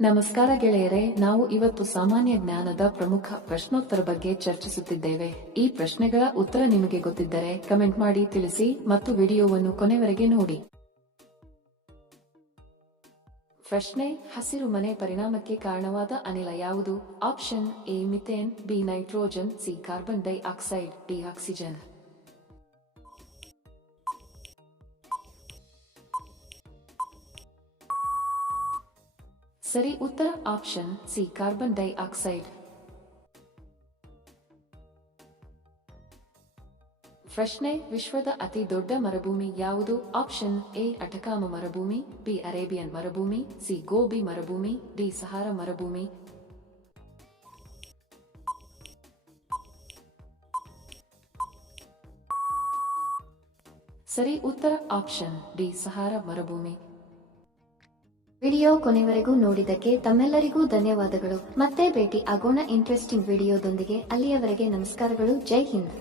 ನಮಸ್ಕಾರ ಗೆಳೆಯರೆ, ನಾವು ಇವತ್ತು ಸಾಮಾನ್ಯ ಜ್ಞಾನದ ಪ್ರಮುಖ ಪ್ರಶ್ನೋತ್ತರ ಬಗ್ಗೆ ಚರ್ಚಿಸುತ್ತಿದ್ದೇವೆ. ಈ ಪ್ರಶ್ನೆಗಳ ಉತ್ತರ ನಿಮಗೆ ಗೊತ್ತಿದ್ದರೆ ಕಮೆಂಟ್ ಮಾಡಿ ತಿಳಿಸಿ ಮತ್ತು ವಿಡಿಯೋವನ್ನು ಕೊನೆವರೆಗೆ ನೋಡಿ. ಪ್ರಶ್ನೆ: ಹಸಿರು ಮನೆ ಪರಿಣಾಮಕ್ಕೆ ಕಾರಣವಾದ ಅನಿಲ ಯಾವುದು? Option A methane, B nitrogen, C carbon dioxide, D oxygen. ಸರಿ ಉತ್ತರ option C carbon dioxide. ಪ್ರಶ್ನೆ: ವಿಶ್ವದ ಅತಿ ದೊಡ್ಡ ಮರುಭೂಮಿ ಯಾವುದು? ಆಪ್ಷನ್ ಎ ಅಟಕಾಮ ಮರುಭೂಮಿ, ಬಿ ಅರೇಬಿಯನ್ ಮರುಭೂಮಿ, ಸಿ ಗೋಬಿ ಮರುಭೂಮಿ, ಡಿ ಸಹಾರಾ ಮರುಭೂಮಿ. ಸರಿ ಉತ್ತರ ಆಪ್ಷನ್ ಡಿ ಸಹಾರಾ ಮರುಭೂಮಿ. ವಿಡಿಯೋ ಕೊನೆವರೆಗೂ ನೋಡಿದ್ದಕ್ಕೆ ತಮ್ಮೆಲ್ಲರಿಗೂ ಧನ್ಯವಾದಗಳು. ಮತ್ತೆ ಭೇಟಿ ಆಗೋಣ ಇಂಟ್ರೆಸ್ಟಿಂಗ್ ವಿಡಿಯೋದೊಂದಿಗೆ. ಅಲ್ಲಿಯವರೆಗೆ ನಮಸ್ಕಾರಗಳು. ಜೈ ಹಿಂದ್.